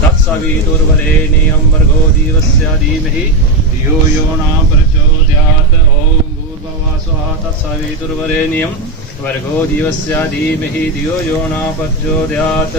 तत्सवितुर्वरेण्यं भर्गो देवस्य धीमहि धियो यो न प्रचोदयात्। ओम भूर्भुवः स्वः तत्सवितुर्वरेण्यं भर्गो देवस्य धीमहि धियो यो न प्रचोदयात्।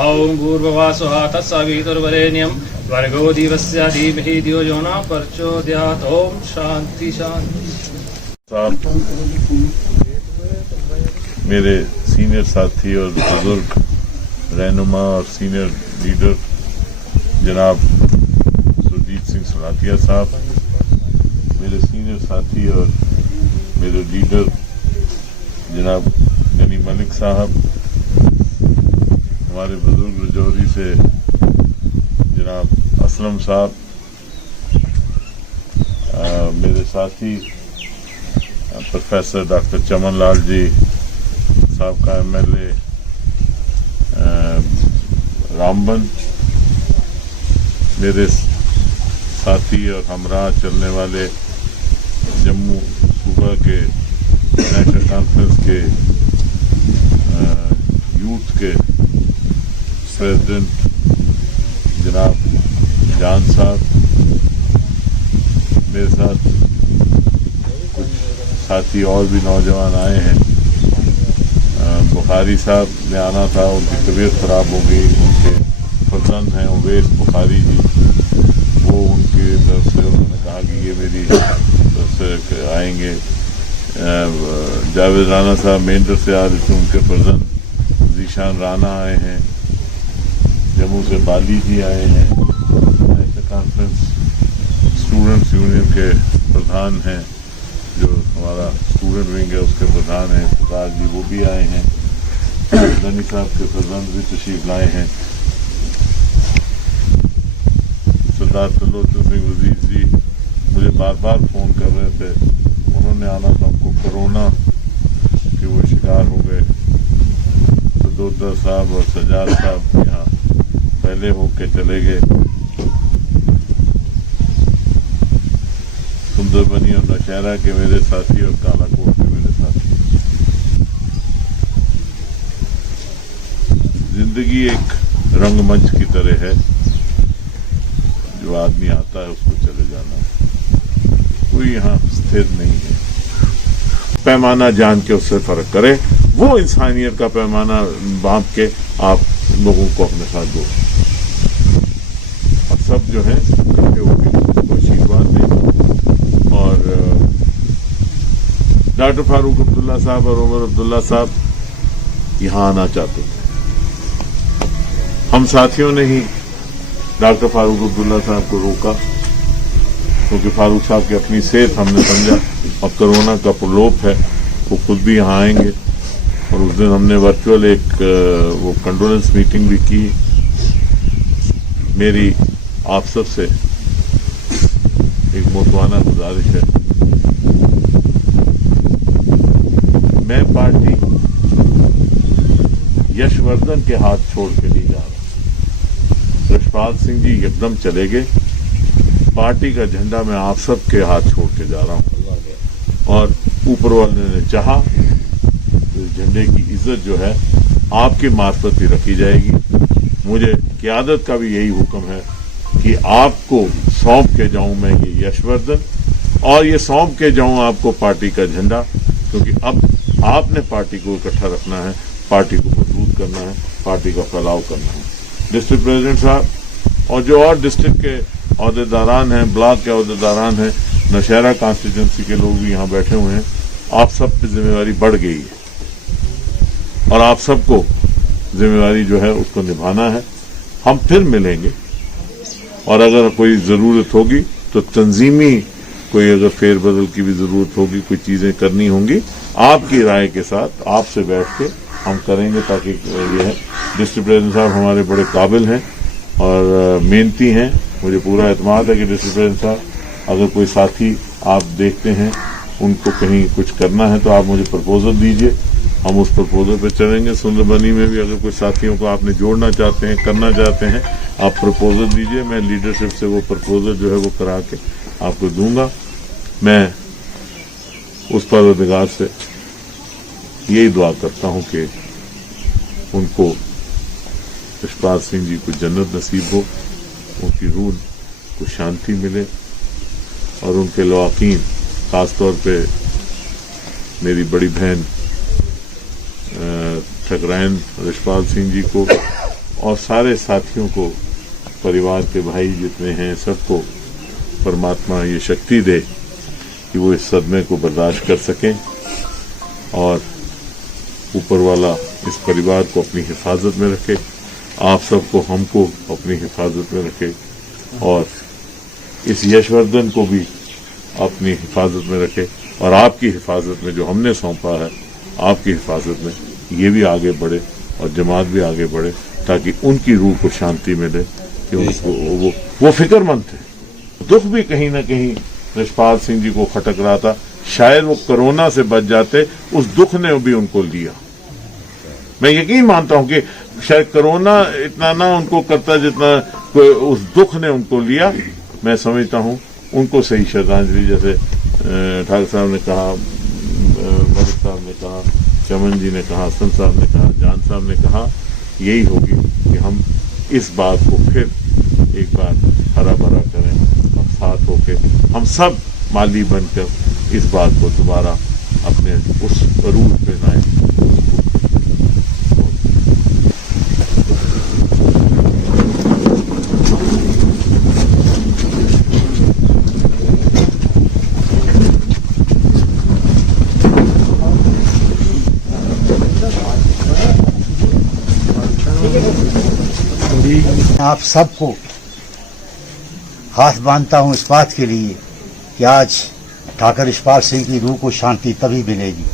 ओम भूर्भुवः स्वः तत्सवितुर्वरेण्यं भर्गो देवस्य धीमहि धियो यो न प्रचोदयात्। ओम शांति शांति। मेरे सीनियर साथी और बुजुर्ग रहनुमा और सीनियर लीडर जनाब सुरजीत सिंह सलातिया साहब, मेरे सीनियर साथी और मेरे लीडर जनाब गनी मलिक साहब, हमारे बुजुर्ग रजौरी से जनाब असलम साहब, मेरे साथी प्रोफेसर डॉक्टर चमन लाल जी साहब का MLA रामबन, मेरे साथी और हमराह चलने वाले जम्मू सूबा के नेशनल कॉन्फ्रेंस के यूथ के प्रेसिडेंट जनाब जान साहब, मेरे साथ कुछ साथी और भी नौजवान आए हैं। बुखारी साहब ने आना था, उनकी तबीयत खराब हो गई। उनके फर्जंद हैं उवैस बुखारी जी, वो उनके तरफ से उन्होंने कहा कि ये मेरी तरफ से आएंगे। जावेद राना साहब मेंढर से आ रहे थे, उनके फर्जंद जीशान राना आए हैं। जम्मू से बाली जी आए हैं। नेशनल कॉन्फ्रेंस स्टूडेंट्स यूनियन के प्रधान हैं, जो हमारा स्टूडेंट विंग है उसके प्रधान हैं सरदार जी, वो भी आए हैं। गनी साहब के फर्जंद भी तशरीफ लाए हैं। सरदार तलोचन सिंह वजीर जी मुझे बार बार फोन कर रहे थे, उन्होंने आना था, उनको कोरोना के वो शिकार हो गए। सदोदर साहब और सजाद साहब यहाँ पहले होके चले गए। सुंदरबनी और नौशहरा के मेरे साथी और कालाकोट के मेरे साथी। जिंदगी एक रंगमंच की तरह है, जो आदमी आता है उसको चले जाना, कोई यहाँ स्थिर नहीं है। पैमाना जान के उससे फर्क करे, वो इंसानियत का पैमाना बांध के आप लोगों को अपने साथ दो। अब सब जो है इकट्ठे होगी, उसको आशीर्वाद दें। और डॉक्टर फारूक अब्दुल्ला साहब और उमर अब्दुल्ला साहब यहाँ आना चाहते थे। हम साथियों ने ही डॉक्टर फारूक अब्दुल्ला साहब को रोका, क्योंकि फारूक साहब की अपनी सेहत हमने समझा अब कोरोना का प्रलोभ है, वो खुद भी यहाँ आएंगे। और उस दिन हमने वर्चुअल एक वो कंडोलेंस मीटिंग भी की। मेरी आप सब से एक मोतवाना गुजारिश है, मैं पार्टी यशवर्धन के हाथ छोड़ के नहीं जा रहा। यशपाल सिंह जी एकदम चले गए, पार्टी का झंडा मैं आप सब के हाथ छोड़ के जा रहा हूं। और ऊपर वाले ने चाहा तो इस झंडे की इज्जत जो है आपकी मार्फत ही रखी जाएगी। मुझे क़यादत का भी यही हुक्म है कि आपको सौंप के जाऊं मैं ये यशवर्धन, और ये सौंप के जाऊं आपको पार्टी का झंडा, क्योंकि अब आपने पार्टी को इकट्ठा रखना है, पार्टी को मजबूत करना है, पार्टी का फैलाव करना है। डिस्ट्रिक्ट प्रेसिडेंट साहब और जो और डिस्ट्रिक्ट के अहदेदारान हैं, ब्लॉक के अहदेदारान हैं, नौशहरा कॉन्स्टिट्यूंसी के लोग भी यहाँ बैठे हुए हैं, आप सब की जिम्मेवारी बढ़ गई है और आप सबको जिम्मेवारी जो है उसको निभाना है। हम फिर मिलेंगे और अगर कोई ज़रूरत होगी तो तंजीमी कोई अगर फेरबदल की भी ज़रूरत होगी, कोई चीज़ें करनी होंगी, आपकी राय के साथ आपसे बैठ के हम करेंगे, ताकि ये है डिस्ट्रिक्ट प्रेसिडेंट साहब हमारे बड़े काबिल हैं और मेहनती हैं। मुझे पूरा एतमाद है कि डिस्ट्रिक्ट प्रेसिडेंट साहब अगर कोई साथी आप देखते हैं उनको कहीं कुछ करना है तो आप मुझे प्रपोजल दीजिए, हम उस प्रपोजल पे चलेंगे। सुंदरबनी में भी अगर कोई साथियों को आपने जोड़ना चाहते हैं, करना चाहते हैं, आप प्रपोजल दीजिए, मैं लीडरशिप से वो प्रपोजल जो है वो करा के आपको दूंगा। मैं उस परवरदिगार से यही दुआ करता हूं कि उनको, रिशपाल सिंह जी को जन्नत नसीब हो, उनकी रूह को शांति मिले और उनके लवाकीन, खासतौर पे मेरी बड़ी बहन ठकराइन रिशपाल सिंह जी को और सारे साथियों को, परिवार के भाई जितने हैं सबको परमात्मा ये शक्ति दे कि वो इस सदमे को बर्दाश्त कर सकें और ऊपर वाला इस परिवार को अपनी हिफाजत में रखे, आप सबको, हमको अपनी हिफाजत में रखे और इस यशवर्धन को भी अपनी हिफाजत में रखे और आपकी हिफाजत में जो हमने सौंपा है, आपकी हिफाजत में ये भी आगे बढ़े और जमात भी आगे बढ़े ताकि उनकी रूह को शांति मिले कि उनको वो फिक्रमंद थे। दुख भी कहीं ना कहीं रिशपाल सिंह जी को खटक रहा था, शायद वो कोरोना से बच जाते, उस दुख ने भी उनको लिया। मैं यकीन मानता हूं कि शायद कोरोना इतना ना उनको करता जितना उस दुख ने उनको लिया। मैं समझता हूं उनको सही श्रद्धांजलि, जैसे ठाकुर साहब ने कहा, मलिक साहब ने कहा, चमन जी ने कहा, हसन साहब ने कहा, जान साहब ने कहा, यही होगी कि हम इस बात को फिर एक बार हरा भरा करें और साथ होके हम सब माली बनकर इस बात को दोबारा अपने उस रूट पे लाएं। आप सबको हाथ बांधता हूं इस बात के लिए कि आज ठाकर रिशपाल सिंह की रूह को शांति तभी मिलेगी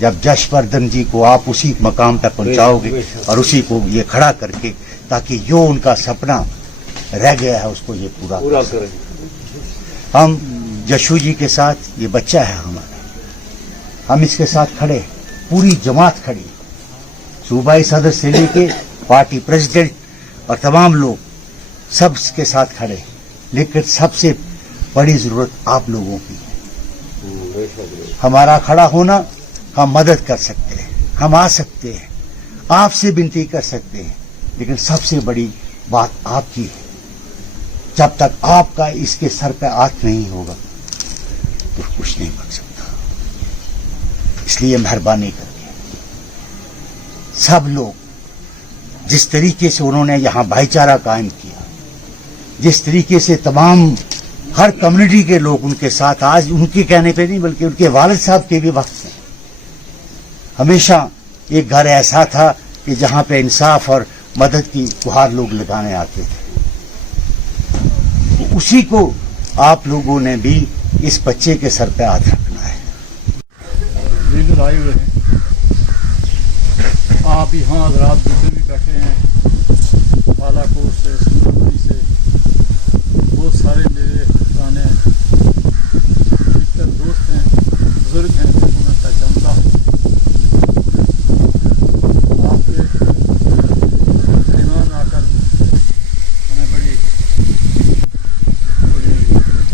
जब यशवर्धन जी को आप उसी मकाम तक पहुंचाओगे और उसी को ये खड़ा करके, ताकि जो उनका सपना रह गया है उसको ये पूरा करें। हम यशु जी के साथ, ये बच्चा है हमारा, हम इसके साथ खड़े, पूरी जमात खड़ी, सूबाई सदर से लेके पार्टी प्रेसिडेंट और तमाम लोग सब के साथ खड़े, लेकिन सबसे बड़ी जरूरत आप लोगों की है। हमारा खड़ा होना, हम मदद कर सकते हैं, हम आ सकते हैं, आपसे विनती कर सकते हैं, लेकिन सबसे बड़ी बात आपकी है। जब तक आपका इसके सर पे हाथ नहीं होगा तो कुछ नहीं बन सकता। इसलिए मेहरबानी करके सब लोग, जिस तरीके से उन्होंने यहाँ भाईचारा कायम किया, जिस तरीके से तमाम हर कम्युनिटी के लोग उनके साथ, आज उनके कहने पे नहीं बल्कि उनके वालिद साहब के भी वक्त में हमेशा एक घर ऐसा था कि जहां पे इंसाफ और मदद की गुहार लोग लगाने आते थे। तो उसी को आप लोगों ने भी इस बच्चे के सर पे हाथ रखना है। लीडर आए हुए हैं, आप यहाँ रात दूसरे भी बैठे हैं, बालाकोट से, सुंदरबनी से, बहुत सारे मेरे पुराने मित्र दोस्त हैं, बुजुर्ग हैं, जिनको मैं पहचानता हूँ। आपके मेहमान आकर हमें बड़ी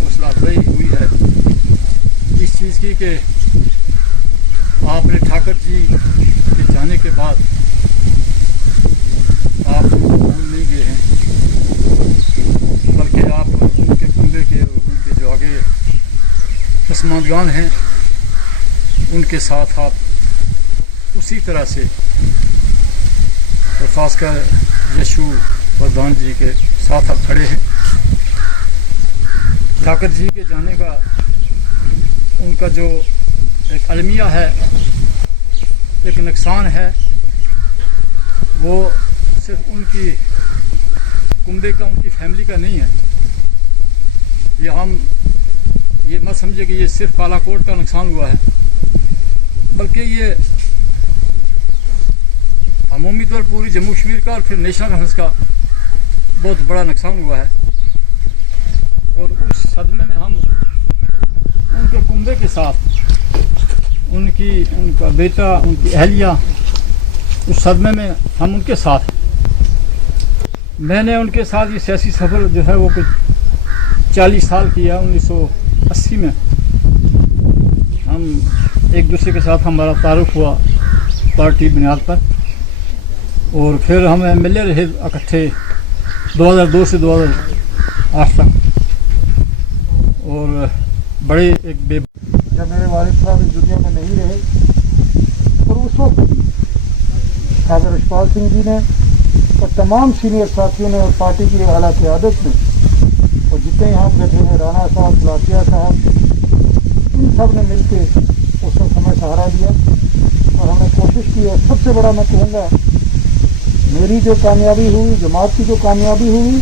हौसला अफजाई हुई है इस चीज़ की कि आपने ठाकर जी के जाने के बाद आप भूल नहीं गए हैं, बल्कि आप उनके कुंबे के, उनके जो आगे पसमानदगान हैं उनके साथ आप उसी तरह से, और खासकर यशु वर्धन जी के साथ आप खड़े हैं। ठाकर जी के जाने का उनका जो एक अलमिया है, एक नुकसान है, वो सिर्फ उनकी कुंबे का, उनकी फैमिली का नहीं है। ये मत समझे कि ये सिर्फ बालाकोट का नुकसान हुआ है, बल्कि ये अमूमी तौर पूरी जम्मू कश्मीर का और फिर नेशनल कॉन्फ्रेंस का बहुत बड़ा नुकसान हुआ है। और उस सदमे में हम उनके कुंबे के साथ उनका बेटा, उनकी अहलिया, उस सदमे में हम उनके साथ। मैंने उनके साथ ये सियासी सफ़र जो है वो कुछ 40 साल किया। 1980 में हम एक दूसरे के साथ हमारा तारुफ हुआ पार्टी बुनियाद पर, और फिर हम MLA रहे इकट्ठे 2002 से 2008 तक। और बड़े एक जब मेरे वालिद साहब इस दुनिया में नहीं रहे, और उस वक्त ठाकुर यशपाल सिंह जी ने और तमाम सीनियर साथियों ने और पार्टी की आला क़यादत ने और जितने यहाँ बैठे हैं, राणा साहब, लातिया साहब, इन सब ने मिल के उस वक्त हमें सहारा दिया और हमने कोशिश की। और सबसे बड़ा मैं कहूँगा, मेरी जो कामयाबी हुई, जमात की जो कामयाबी हुई,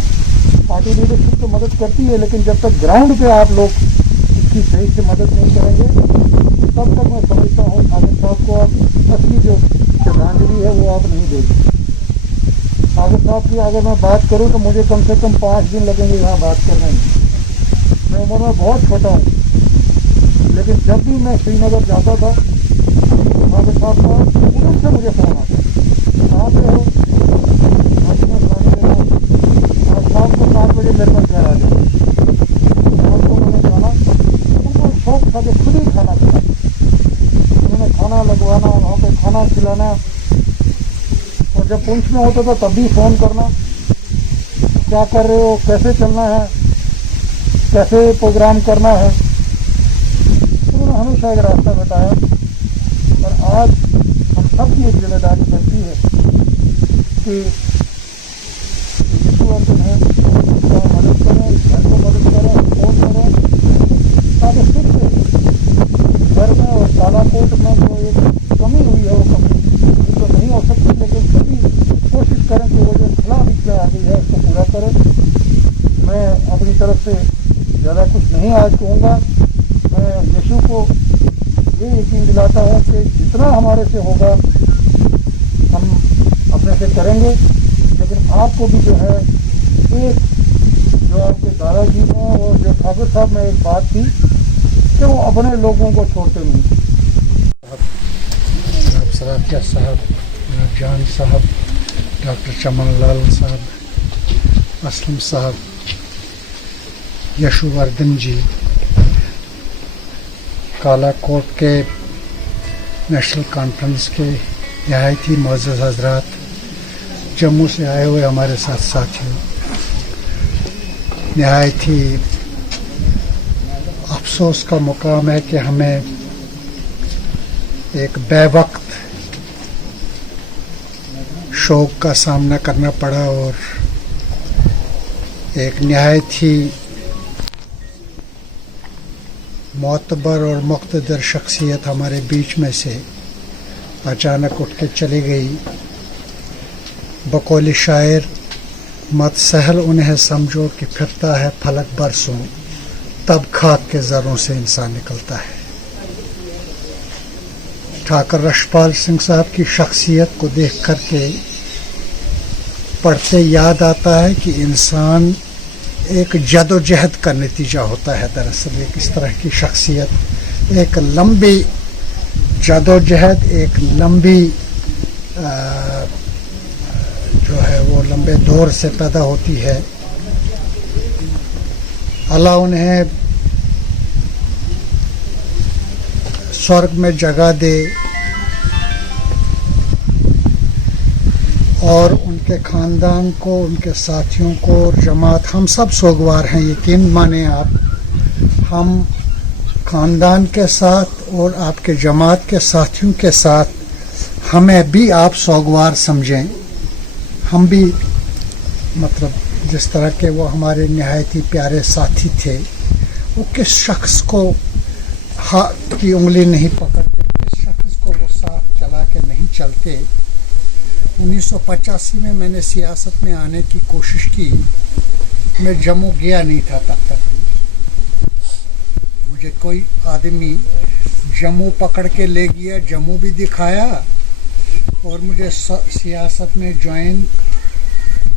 पार्टी लीडरशिप तो मदद करती है, लेकिन जब तक ग्राउंड पे आप लोग इसकी सही से मदद नहीं करेंगे, तब तक मैं समझता हूँ ठाकुर साहब को आप असली जो श्रद्धांजलि है वो आप नहीं देंगे। ठाकुर साहब की अगर मैं बात करूँ तो मुझे कम से कम 5 दिन लगेंगे यहाँ बात करने में। मैं उम्र में बहुत छोटा हूँ, लेकिन जब भी मैं श्रीनगर जाता था, ठाकुर साहब का उधर से मुझे फोन आता, कहाँ पे हो? और शाम को 7 बजे मेरे पास घर आ जाए। उनको मैंने जाना, उनको शौक था कि खुद ही खाना खिला, उन्होंने खाना लगवाना, वहाँ पे खाना खिलाना। और जब पुंछ में होता था तब भी फ़ोन करना, क्या कर रहे हो, कैसे चलना है, कैसे प्रोग्राम करना है। उन्होंने हमेशा एक रास्ता बताया। और आज हम सबकी एक जिम्मेदारी बनती है कि यशुवर्धन है उसका मदद करें, घर को मदद करें, फोन करें, ताकि फिर से घर में और बालाकोट में जो एक कमी हुई है वो कमी तो नहीं हो सकती, लेकिन सभी कोशिश करें कि वो जो खिलाफ इच्छा आ गई है उसको पूरा करें। मैं अपनी तरफ से ज़्यादा कुछ नहीं आज कहूँगा। मैं यशु को ये यकीन दिलाता हूँ कि जितना हमारे से होगा हम अपने से करेंगे, लेकिन आपको भी जो है एक जो आपके दादाजी ने और जो ठाकुर साहब में एक बात थी कि वो अपने लोगों को छोड़ते नहीं। जनाब सलातिया साहब, जनाब जान साहब, डॉक्टर चमन लाल साहब, असलम साहब, यशुवर्धन जी, कालाकोट के नेशनल कॉन्फ्रेंस के नहायती मुअज़्ज़ज़ हज़रात, जम्मू से आए हुए हमारे साथ साथियों, नहायती अफसोस का मुकाम है कि हमें एक बेवक्त शोक का सामना करना पड़ा और एक नहायत ही मोतबर और मुक़्तदर शख्सियत हमारे बीच में से अचानक उठ के चली गई। बकौल शायर, मत सहल उन्हें समझो कि फिरता है फलक बरसों, तब खाक के ज़रों से इंसान निकलता है। ठाकुर यशपाल सिंह साहब की शख्सियत को देख कर के पढ़ते याद आता है कि इंसान एक जदोजहद का नतीजा होता है। दरअसल एक इस तरह की शख्सियत एक लंबी जदोजहद, एक लंबी जो है वो लंबे दौर से पैदा होती है। अल्लाह उन्हें स्वर्ग में जगह दे और उनके ख़ानदान को, उनके साथियों को और जमात, हम सब सोगवार हैं। यकीन माने आप, हम ख़ानदान के साथ और आपके जमात के साथियों के साथ हमें भी आप सोगवार समझें। हम भी मतलब जिस तरह के वो हमारे नहायत ही प्यारे साथी थे, वो किस शख्स को हाथ की उंगली नहीं पकड़ते, किस शख्स को वो साथ चला के नहीं चलते। 1985 में मैंने सियासत में आने की कोशिश की। मैं जम्मू गया नहीं था तब तक। मुझे कोई आदमी जम्मू पकड़ के ले गया, जम्मू भी दिखाया और मुझे सियासत में ज्वाइन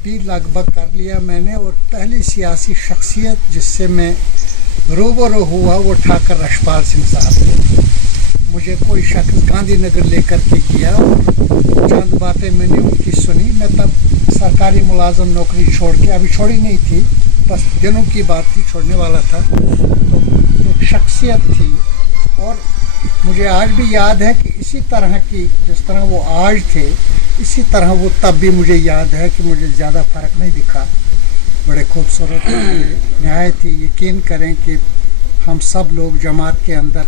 भी लगभग कर लिया मैंने। और पहली सियासी शख्सियत जिससे मैं रूबरू हुआ वो ठाकर रशपाल सिंह साहब थे। मुझे कोई शख्स गांधीनगर लेकर के गया और चंद बातें मैंने उनकी सुनी। मैं तब सरकारी मुलाजम नौकरी छोड़ के, अभी छोड़ी नहीं थी, बस दिनों की बात थी, छोड़ने वाला था। तो एक शख्सियत थी और मुझे आज भी याद है कि इसी तरह की, जिस तरह वो आज थे, इसी तरह वो तब भी मुझे याद है कि मुझे ज़्यादा फ़र्क नहीं दिखा। बड़े खूबसूरत नहायत ही यकीन करें कि हम सब लोग जमात के अंदर